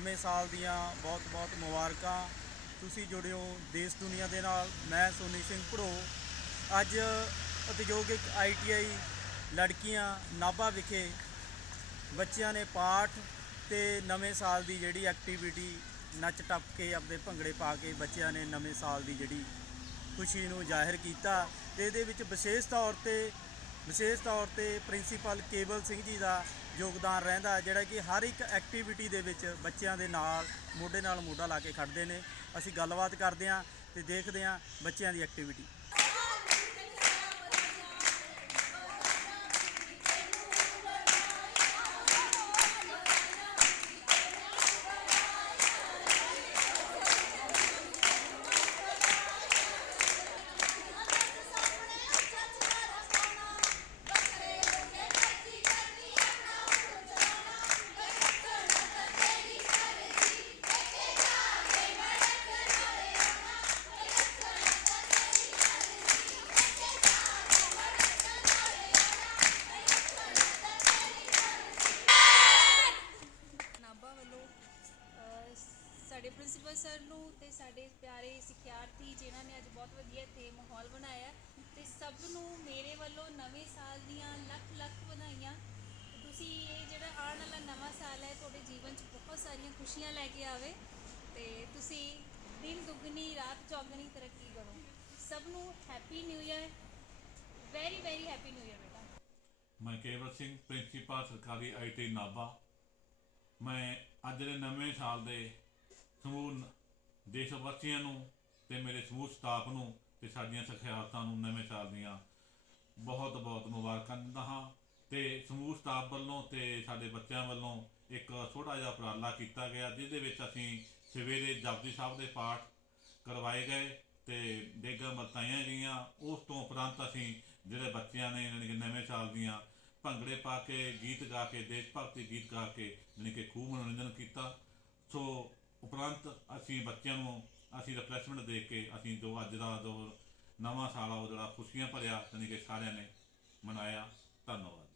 ਨਵੇਂ ਸਾਲ ਦੀਆਂ ਬਹੁਤ-ਬਹੁਤ ਮੁਬਾਰਕਾਂ। ਤੁਸੀਂ ਜੁੜਿਓ ਦੇਸ਼ ਦੁਨੀਆ ਦੇ ਨਾਲ। ਮੈਂ ਸੋਨੀ ਸਿੰਘ ਭੜੋ। ਅੱਜ ਉਦਯੋਗਿਕ ਆਈਟੀਆਈ ਲੜਕੀਆਂ ਨਾਭਾ ਵਿਖੇ ਬੱਚਿਆਂ ਨੇ ਪਾਠ ਤੇ ਨਵੇਂ ਸਾਲ ਦੀ ਜਿਹੜੀ ਐਕਟੀਵਿਟੀ ਨੱਚ ਟੱਪ ਕੇ ਆਪਣੇ ਭੰਗੜੇ ਪਾ ਕੇ ਬੱਚਿਆਂ ਨੇ ਨਵੇਂ ਸਾਲ ਦੀ ਜਿਹੜੀ ਖੁਸ਼ੀ ਨੂੰ ਜ਼ਾਹਿਰ ਕੀਤਾ। ਤੇ ਇਹਦੇ ਵਿੱਚ ਵਿਸ਼ੇਸ਼ ਤੌਰ ਤੇ ਵਿਸ਼ੇਸ਼ ਤੌਰ ਤੇ ਪ੍ਰਿੰਸੀਪਲ ਕੇਵਲ ਸਿੰਘ ਜੀ ਦਾ ਯੋਗਦਾਨ ਰਹਿੰਦਾ ਜਿਹੜਾ ਕਿ ਹਰ ਇੱਕ ਐਕਟੀਵਿਟੀ ਦੇ ਵਿੱਚ ਬੱਚਿਆਂ ਦੇ ਨਾਲ, ਮੋਢੇ ਨਾਲ ਮੋਢਾ ਲਾ ਕੇ ਖੜਦੇ ਨੇ। ਅਸੀਂ ਗੱਲਬਾਤ ਕਰਦੇ ਹਾਂ ਤੇ ਦੇਖਦੇ ਹਾਂ ਬੱਚਿਆਂ ਦੀ ਐਕਟੀਵਿਟੀ ਸਾਡੇ ਪ੍ਰਿੰਸੀਪਲ ਸਰ ਨੂੰ ਤੇ ਸਾਡੇ ਪਿਆਰੇ ਸਿੱਖਿਆਰਥੀ ਜਿਨ੍ਹਾਂ ਨੇ ਅੱਜ ਬਹੁਤ ਵਧੀਆ ਇੱਥੇ ਮਾਹੌਲ ਬਣਾਇਆ ਤੇ ਸਭ ਨੂੰ ਮੇਰੇ ਵੱਲੋਂ ਨਵੇਂ ਸਾਲ ਦੀਆਂ ਲੱਖ ਲੱਖ ਵਧਾਈਆਂ। ਤੁਸੀਂ ਇਹ ਜਿਹੜਾ ਆਉਣ ਵਾਲਾ ਨਵਾਂ ਸਾਲ ਹੈ, ਤੁਹਾਡੇ ਜੀਵਨ 'ਚ ਬਹੁਤ ਸਾਰੀਆਂ ਖੁਸ਼ੀਆਂ ਲੈ ਕੇ ਆਵੇ ਤੇ ਤੁਸੀਂ ਦਿਨ ਦੁੱਗਣੀ, ਰਾਤ ਚੌਗਣੀ ਤਰੱਕੀ ਕਰੋ। ਸਭ ਨੂੰ happy new year very very happy new year ਬੇਟਾ। ਮੈਂ ਕੇਵਲ ਸਿੰਘ, ਪ੍ਰਿੰਸੀਪਲ ਸਰਕਾਰੀ ਆਈਟੀ ਨਾਭਾ। ਮੈਂ ਅੱਜ ਦੇ ਨਵੇਂ ਸਾਲ ਦੇ ਸਮੂਹ ਦੇਸ਼ ਵਾਸੀਆਂ ਨੂੰ ਤੇ ਮੇਰੇ ਸਮੂਹ ਸਟਾਫ ਨੂੰ ਤੇ ਸਾਡੀਆਂ ਸਿੱਖਿਆਰਥਾਂ ਨੂੰ ਨਵੇਂ ਸਾਲ ਦੀਆਂ ਬਹੁਤ ਬਹੁਤ ਮੁਬਾਰਕਾਂ ਦਿੰਦਾ ਹਾਂ ਤੇ ਸਮੂਹ ਸਟਾਫ ਵੱਲੋਂ ਤੇ ਸਾਡੇ ਬੱਚਿਆਂ ਵੱਲੋਂ ਇੱਕ ਛੋਟਾ ਜਿਹਾ ਉਪਰਾਲਾ ਕੀਤਾ ਗਿਆ ਜਿਸ ਦੇ ਵਿੱਚ ਅਸੀਂ ਸਵੇਰੇ ਜਪਜੀ ਸਾਹਿਬ ਦੇ ਪਾਠ ਕਰਵਾਏ ਗਏ ਤੇ ਦੇਗਾਂ ਵਰਤਾਈਆਂ ਗਈਆਂ। ਉਸ ਤੋਂ ਉਪਰੰਤ ਅਸੀਂ ਜਿਹੜੇ ਬੱਚਿਆਂ ਨੇ ਯਾਨੀ ਕਿ ਨਵੇਂ ਸਾਲ ਦੀਆਂ ਭੰਗੜੇ ਪਾ ਕੇ ਗੀਤ ਗਾ ਕੇ, ਦੇਸ਼ ਭਗਤੀ ਗੀਤ ਗਾ ਕੇ ਯਾਨੀ ਕਿ ਖੂਬ ਮਨੋਰੰਜਨ ਕੀਤਾ। ਸੋ ਉਪਰੰਤ ਅਸੀਂ ਬੱਚਿਆਂ ਨੂੰ, ਅਸੀਂ ਰਿਫਰੈਸ਼ਮੈਂਟ ਦੇ ਕੇ, ਅਸੀਂ ਜੋ ਅੱਜ ਦਾ ਜੋ ਨਵਾਂ ਸਾਲ ਆ, ਉਹ ਜਿਹੜਾ ਖੁਸ਼ੀਆਂ ਭਰਿਆ ਯਾਨੀ ਕਿ ਸਾਰਿਆਂ ਨੇ ਮਨਾਇਆ, ਧੰਨਵਾਦ।